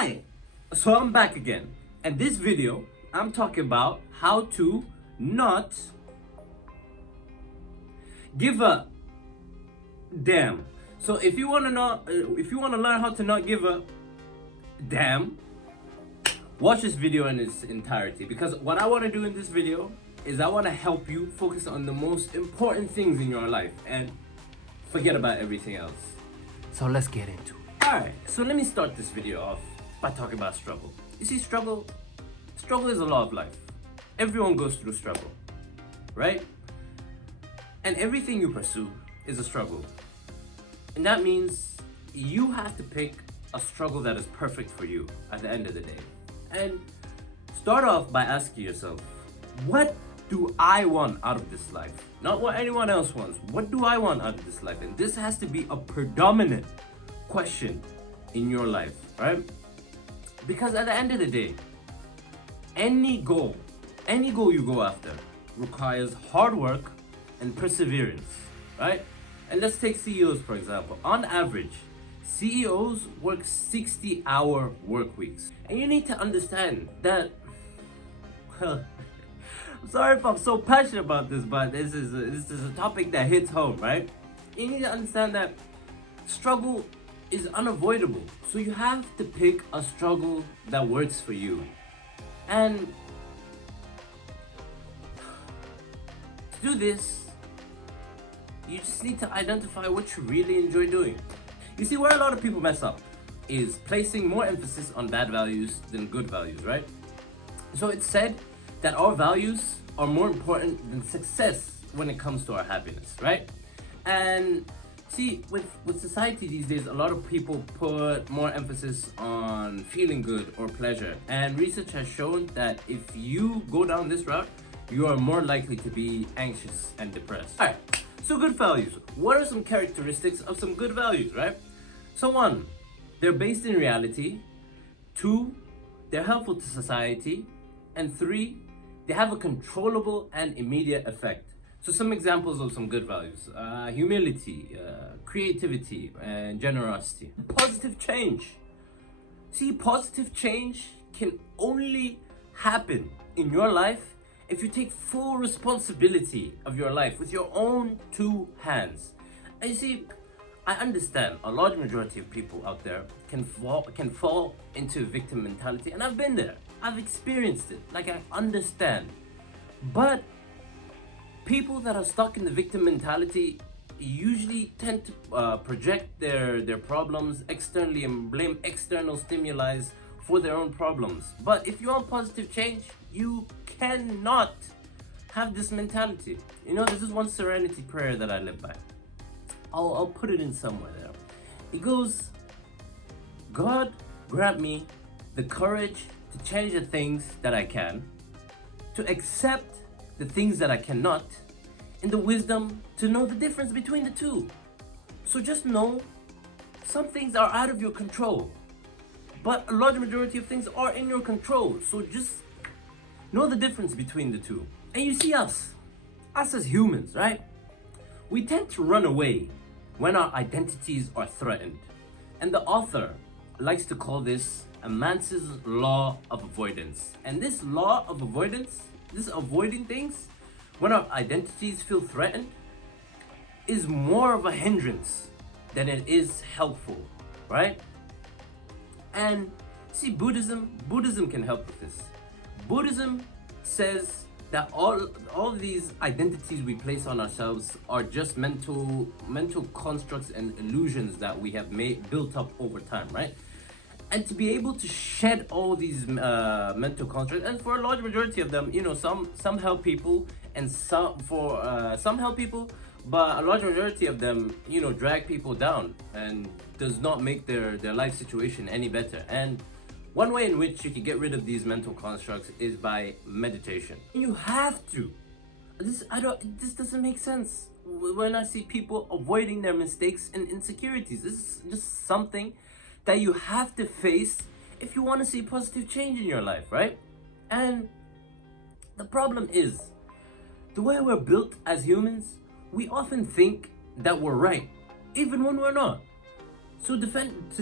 Hi, so I'm back again, and this video I'm talking about how to not give a damn. So if you want to know, if you want to learn how to not give a damn, watch this video in its entirety, because what I want to do in this video is I want to help you focus on the most important things in your life and forget about everything else. So let's get into it. Alright, so let me start this video off by talking about struggle. You see, struggle is a law of life. Everyone goes through struggle, right? And everything you pursue is a struggle. And that means you have to pick a struggle that is perfect for you at the end of the day. And start off by asking yourself, what do I want out of this life? Not what anyone else wants. What do I want out of this life? And this has to be a predominant question in your life, right? Because at the end of the day, any goal you go after requires hard work and perseverance, right? And let's take CEOs for example. On average, CEOs work 60-hour work weeks. And you need to understand that, well, I'm sorry if I'm so passionate about this, but this is a topic that hits home, right? You need to understand that struggle is unavoidable. So you have to pick a struggle that works for you. And to do this, you just need to identify what you really enjoy doing. You see, where a lot of people mess up is placing more emphasis on bad values than good values, right? So it's said that our values are more important than success when it comes to our happiness, right? And see, with society these days, a lot of people put more emphasis on feeling good or pleasure. And research has shown that if you go down this route, you are more likely to be anxious and depressed. Alright, so good values. What are some characteristics of some good values, right? So 1, they're based in reality. 2, they're helpful to society. And 3, they have a controllable and immediate effect. So some examples of some good values: humility, creativity, and generosity. Positive change. See, positive change can only happen in your life if you take full responsibility of your life with your own 2 hands. And you see, I understand a large majority of people out there can fall into victim mentality, and I've been there. I've experienced it. Like, I understand. But people that are stuck in the victim mentality usually tend to project their problems externally and blame external stimuli for their own problems. But if you want positive change, you cannot have this mentality. You know, this is one serenity prayer that I live by. I'll put it in somewhere there. It goes, God grant me the courage to change the things that I can, to accept the things that I cannot, and the wisdom to know the difference between the two. So just know, some things are out of your control, but a large majority of things are in your control. So just know the difference between the two. And you see us as humans, right? We tend to run away when our identities are threatened. And the author likes to call this a Manson's law of avoidance. And this law of avoidance, this avoiding things when our identities feel threatened, is more of a hindrance than it is helpful, right? And see, Buddhism can help with this. Buddhism says that all these identities we place on ourselves are just mental constructs and illusions that we have built up over time, right? And to be able to shed all these mental constructs, and for a large majority of them, you know, some help people, and some help people, but a large majority of them, you know, drag people down and does not make their life situation any better. And one way in which you can get rid of these mental constructs is by meditation. You have to. This doesn't make sense when I see people avoiding their mistakes and insecurities. This is just something that you have to face if you want to see positive change in your life, right? And the problem is, the way we're built as humans, we often think that we're right, even when we're not. So to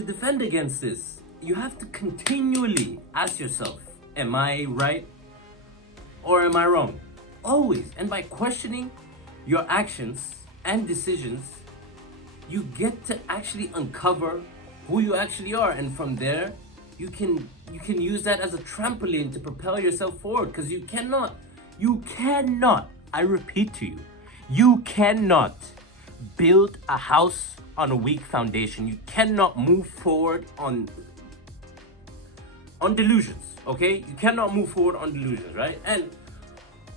defend against this, you have to continually ask yourself, am I right or am I wrong? Always. And by questioning your actions and decisions, you get to actually uncover who you actually are, and from there you can use that as a trampoline to propel yourself forward, because you cannot, I repeat to you, you cannot build a house on a weak foundation. You cannot move forward on delusions, okay? You cannot move forward on delusions, right? And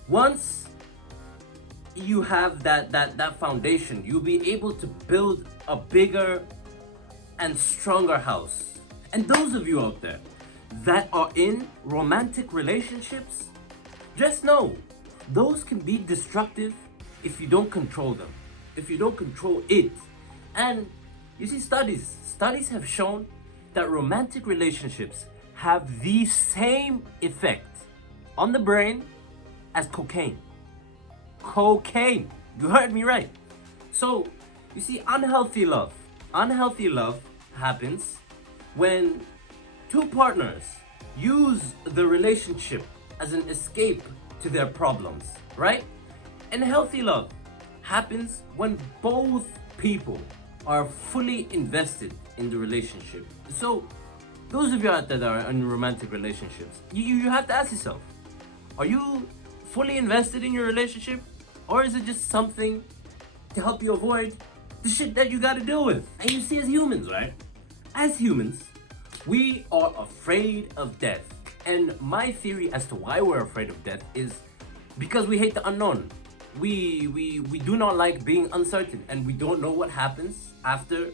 once you have that foundation, you'll be able to build a bigger and stronger house. And those of you out there that are in romantic relationships, just know those can be destructive if you don't control them, if you don't control it. And you see, studies have shown that romantic relationships have the same effect on the brain as cocaine. Cocaine. You heard me right. So, you see, unhealthy love happens when two partners use the relationship as an escape to their problems, right? And healthy love happens when both people are fully invested in the relationship. So, those of you out there that are in romantic relationships, you have to ask yourself, are you fully invested in your relationship? Or is it just something to help you avoid the shit that you gotta deal with? And you see, as humans, right? As humans, we are afraid of death. And my theory as to why we're afraid of death is because we hate the unknown. We do not like being uncertain, and we don't know what happens after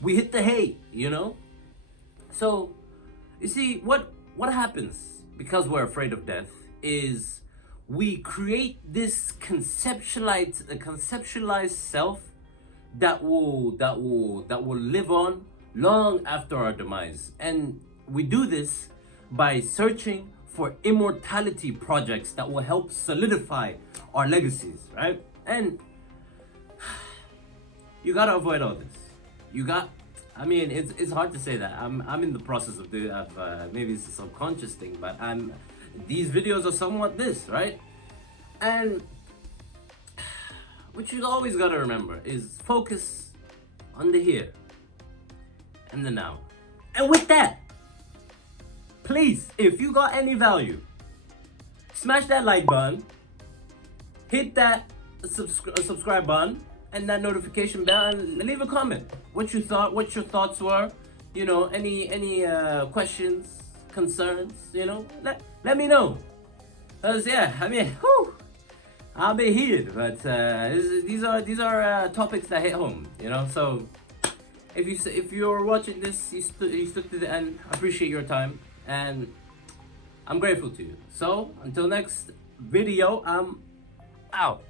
we hit the hay, you know? So, you see, what happens because we're afraid of death is we create this conceptualized self that will live on long after our demise. And we do this by searching for immortality projects that will help solidify our legacies, right? And you gotta avoid all this. It's hard to say that. I'm in the process of doing maybe it's a subconscious thing, but these videos are somewhat this, right? And what you always gotta remember is focus on the here and the now. And with that, please, if you got any value, smash that like button, hit that subscribe button, and that notification bell, and leave a comment. What you thought, what your thoughts were, you know, any questions, concerns, you know, let me know. Cause yeah, I'll be heated, but these are topics that hit home, you know. So if you're watching this, you stuck to the end. I appreciate your time, and I'm grateful to you. So until next video, I'm out.